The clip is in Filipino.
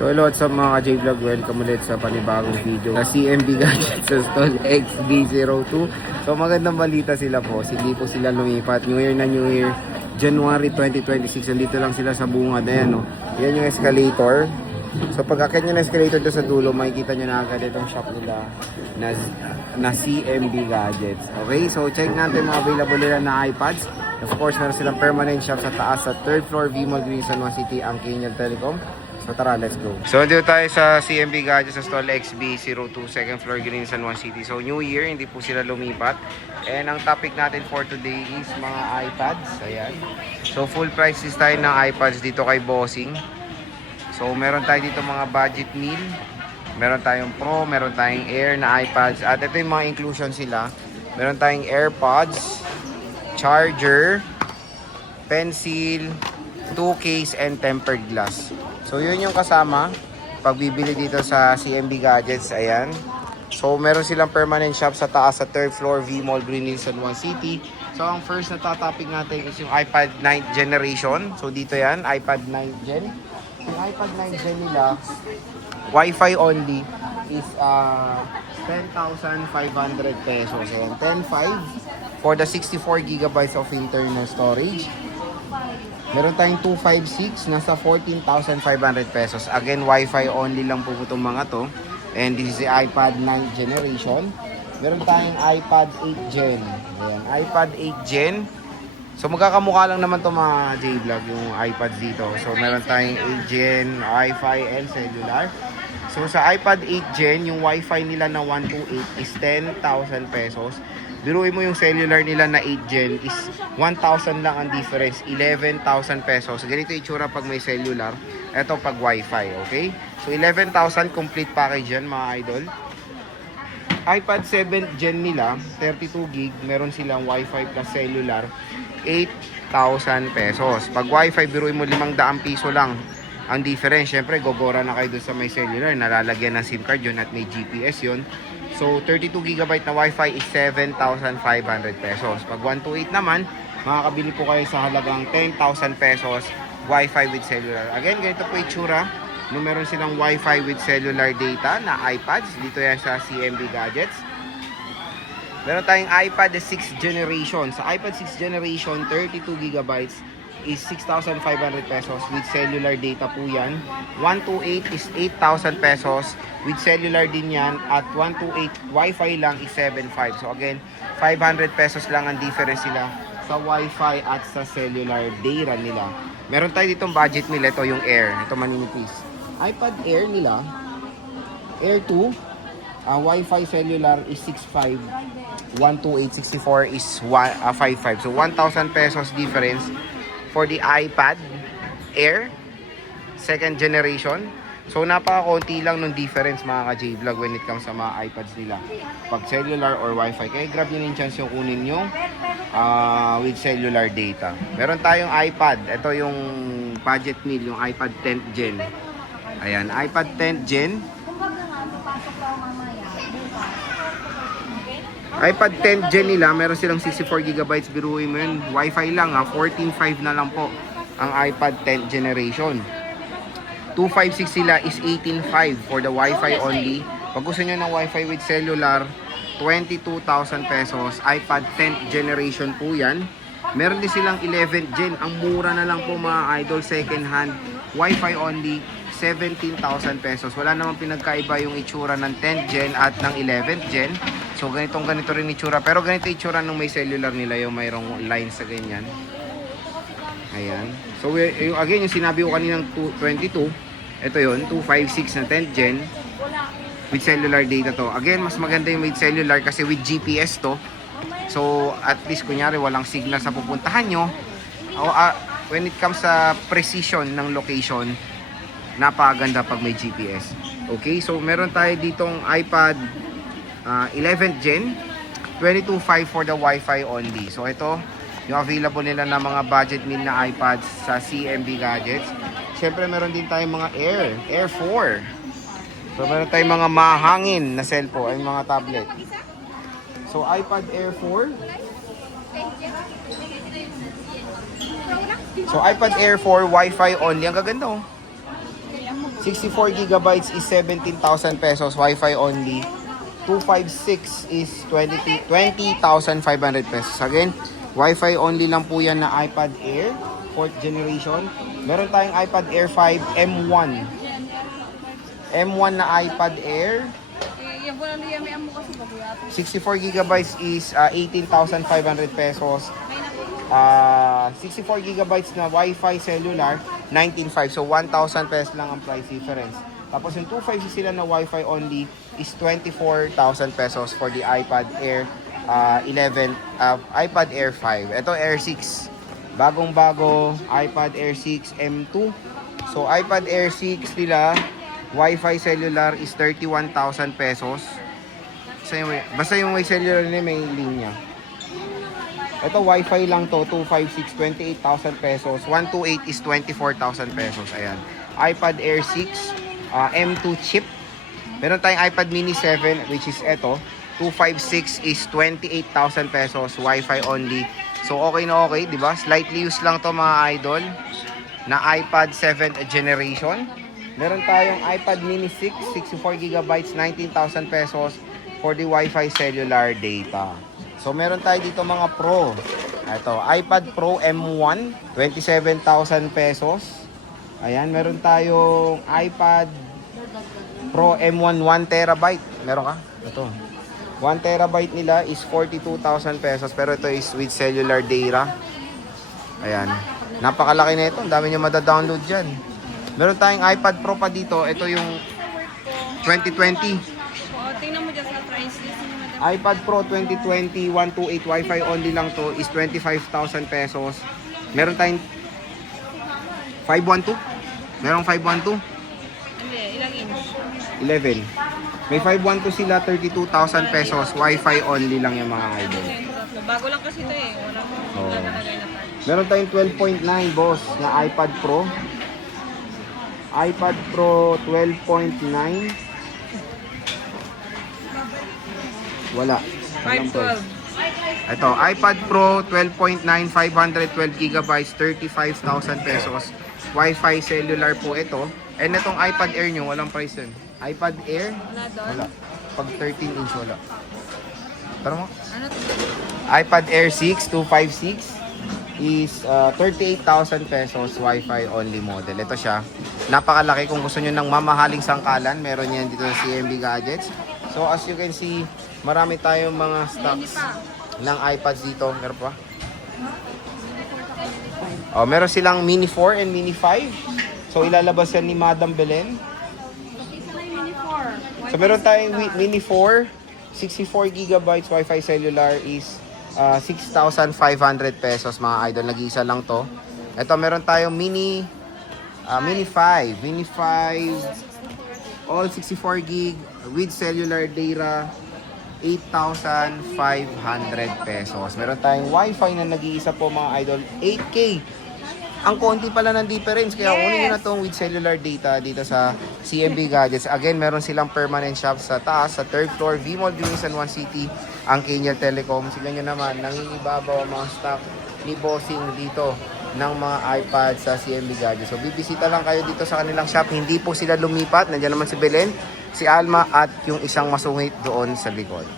So hello, what's up mga ka-J-Vlog? Welcome ulit sa panibagong video na CMB Gadgets sa stall XB02. So magandang balita sila po, hindi po sila lumipat. New Year na New Year, January 2026, nandito lang sila sa bungad. Ayan o, yan yung escalator. So pag akit nyo na escalator doon sa dulo, makikita nyo na agad itong shop nila na CMB Gadgets. Okay, so check natin mga available nila na iPads. Of course, meron silang permanent shop sa taas sa 3rd floor, V-Mall Green, San Juan City, ang Kenyal Telecom. So tara, let's go. So dito tayo sa CMB Gadgets sa stall XB02, 2nd floor, Green, San Juan City. So New Year, hindi po sila lumipat. And ang topic natin for today is mga iPads. Ayan. So full prices tayo ng iPads dito kay Bossing. So meron tayo dito mga budget meal. Meron tayong Pro, meron tayong Air na iPads. At ito yung mga inclusion sila. Meron tayong AirPods, charger, pencil, 2 case, and tempered glass. So yun yung kasama pag bibili dito sa CMB Gadgets. Ayan. So meron silang permanent shop sa taas sa 3rd floor, V-Mall Green Hills, San Juan City. So ang first na topic natin is yung iPad 9th generation. So dito yan, iPad 9th gen. Yung iPad 9th gen nila, Wi-Fi only is 10,500 pesos. Ayan, 10,500 for the 64 gigabytes of internal storage. Meron tayong 256, nasa 14,500 pesos. Again, Wi-Fi only lang po itong mga to. And this is the iPad 9th generation. Meron tayong iPad 8 Gen. Ayan, iPad 8 Gen. So magkakamukha lang naman itong mga J-Vlog, yung iPads dito. So meron tayong 8 Gen, Wi-Fi, and cellular. So sa iPad 8 Gen, yung Wi-Fi nila na 128 is 10,000 pesos. Biruin mo yung cellular nila na 8 Gen is 1,000 lang ang difference, 11,000 pesos. Ganito yung itsura pag may cellular, eto pag Wi-Fi, okay? So 11,000 complete package yan mga idol. iPad 7 Gen nila, 32 gig, meron silang Wi-Fi plus cellular, 8,000 pesos. Pag Wi-Fi, biruin mo 500 piso lang ang difference. Syempre, gogora na kayo dun sa may cellular, nalalagyan ng SIM card yun at may GPS yun. So, 32 GB na Wi-Fi is 7,500 pesos. Pag 128 naman, makakabili po kayo sa halagang 10,000 pesos Wi-Fi with cellular. Again, ganito po itsura. No, meron silang Wi-Fi with cellular data na iPads. Dito yan sa CMB Gadgets. Meron tayong iPad 6th generation. Sa iPad 6th generation, 32 GB is 6,500 pesos with cellular data po yan. 128 is 8,000 pesos with cellular din yan, at 128 Wi-Fi lang is 7,500. So again, 500 pesos lang ang difference nila sa Wi-Fi at sa cellular data nila. Meron tayo ditong budget nila, ito yung Air, ito maninipis. iPad Air nila, Air 2, Wi-Fi cellular is 6,500, 128 64 is 5,500. So 1,000 pesos difference for the iPad Air 2nd generation. So napaka-konti lang ng difference mga ka-J-Vlog when it comes sa mga iPads nila pag cellular or Wi-Fi. Kaya grab nyo yung chance yung kunin nyo with cellular data. Meron tayong iPad, ito yung budget meal, yung iPad 10th Gen. Ayan, iPad 10th Gen. iPad 10th Gen nila, meron silang 64 GB, biruin mo yun, Wi-Fi lang 14,500 na lang po ang iPad 10th generation. 256 sila is 18,500 for the Wi-Fi only. Pag gusto nyo ng Wi-Fi with cellular, 22,000 pesos. iPad 10th generation po yan. Meron din silang 11th Gen. Ang mura na lang po mga idol, second hand. Wi-Fi only, 17,000 pesos. Wala namang pinagkaiba yung itsura ng 10th Gen at ng 11th Gen. So ganito rin itsura. Pero ganito itsura nung may cellular nila, yung mayroong lines sa ganyan. Ayan. So again, yung sinabi ko kaninang 22, ito yun, 256 na 10th Gen with cellular data to. Again, mas maganda yung with cellular kasi with GPS to. So at least kunyari walang signal sa pupuntahan nyo. When it comes sa precision ng location, napakaganda pag may GPS. Okay, so meron tayo ditong iPad 11th Gen, 22,500 for the Wi-Fi only. So ito, yung available nila na mga budget meal na iPads sa CMB Gadgets. Siyempre meron din tayong mga Air 4. So meron tayong mga mahangin na cellphone, ay mga tablet. So iPad Air 4. So iPad Air 4 Wi-Fi only. Ang gaganda oh. 64 gigabytes is 17,000 pesos, Wi-Fi only. 256 is 20,500 pesos. Again, Wi-Fi only lang po yan na iPad Air, 4th generation. Meron tayong iPad Air 5 M1. M1 na iPad Air. 64 gigabytes is 18,500 pesos. 64 gigabytes na Wi-Fi cellular, 19,500. So 1,000 pesos lang ang price difference. Tapos yung 256 sila na Wi-Fi only is 24,000 pesos for the iPad Air 11, iPad Air 5. Ito Air 6. Bagong-bago iPad Air 6 M2. So iPad Air 6 nila, Wi-Fi cellular is 31,000 pesos. Basta yung may cellular nila may linya. Ito Wi-Fi lang to, 256, 28,000 pesos. 128 is 24,000 pesos. Ayan. iPad Air 6, M2 chip. Meron tayong iPad mini 7, which is ito. 256 is 28,000 pesos. Wi-Fi only. So okay na okay, di ba? Slightly used lang to mga idol. Na iPad 7th generation. Meron tayong iPad mini 6, 64 gigabytes, 19,000 pesos for the Wi-Fi cellular data. So meron tayo dito mga Pro. Ito, iPad Pro M1, 27,000 pesos. Ayan, meron tayong iPad Pro M1 1 terabyte. Meron ka? Ito. 1 terabyte nila is 42,000 pesos. Pero ito is with cellular data. Ayan. Napakalaki na ito. Ang dami nyo madadownload dyan. Meron tayong iPad Pro pa dito. Ito yung 2020. Tingnan mo dyan sa price list. iPad Pro 2020 128 Wi-Fi only lang to is 25,000 pesos. Meron tayong 512. Merong 512. Hindi, ilang inch? 11. May 512 sila, 32,000 pesos. Wi-Fi only lang yung mga idol. Bago lang kasi ito eh. Wala nalagay na part. Meron tayong 12.9 boss na iPad Pro. iPad Pro 12.9. Wala. 512. Ito, iPad Pro 12.9, 512 gigabytes, 35,000 pesos. Wi-Fi cellular po ito. And itong iPad Air nyo, walang price yun. iPad Air? Wala doon? Wala. Pag 13 inch, wala. Pero mo? Ano to? iPad Air 6, 256 is 38,000 pesos Wi-Fi only model. Ito siya. Napakalaki. Kung gusto nyo ng mamahaling sangkalan, meron yan dito sa CMB Gadgets. So as you can see, marami tayong mga stocks ng iPads dito. Meron pa? Oh, meron silang Mini 4 and Mini 5. So ilalabas yan ni Madam Belen. So meron tayong Mini 4, 64 gigabytes Wi-Fi cellular is 6,500 pesos mga idol. Nag-iisa lang to. Ito meron tayong Mini 5. Mini 5 all 64 gig with cellular data, 8,500 pesos. Meron tayong Wi-Fi na nag-iisa po mga idol, 8K. Ang konti pala ng difference, kaya kunin nyo na itong with cellular data dito sa CMB Gadgets. Again, meron silang permanent shop sa taas, sa 3rd floor, V-Mall, San Juan City, ang Kenya Telecom. Sila nyo naman, nangingibabaw ang mga stock ni Bossing dito ng mga iPad sa CMB Gadgets. So, bibisita lang kayo dito sa kanilang shop. Hindi po sila lumipat. Nandiyan naman si Belen, si Alma, at yung isang masungit doon sa likod.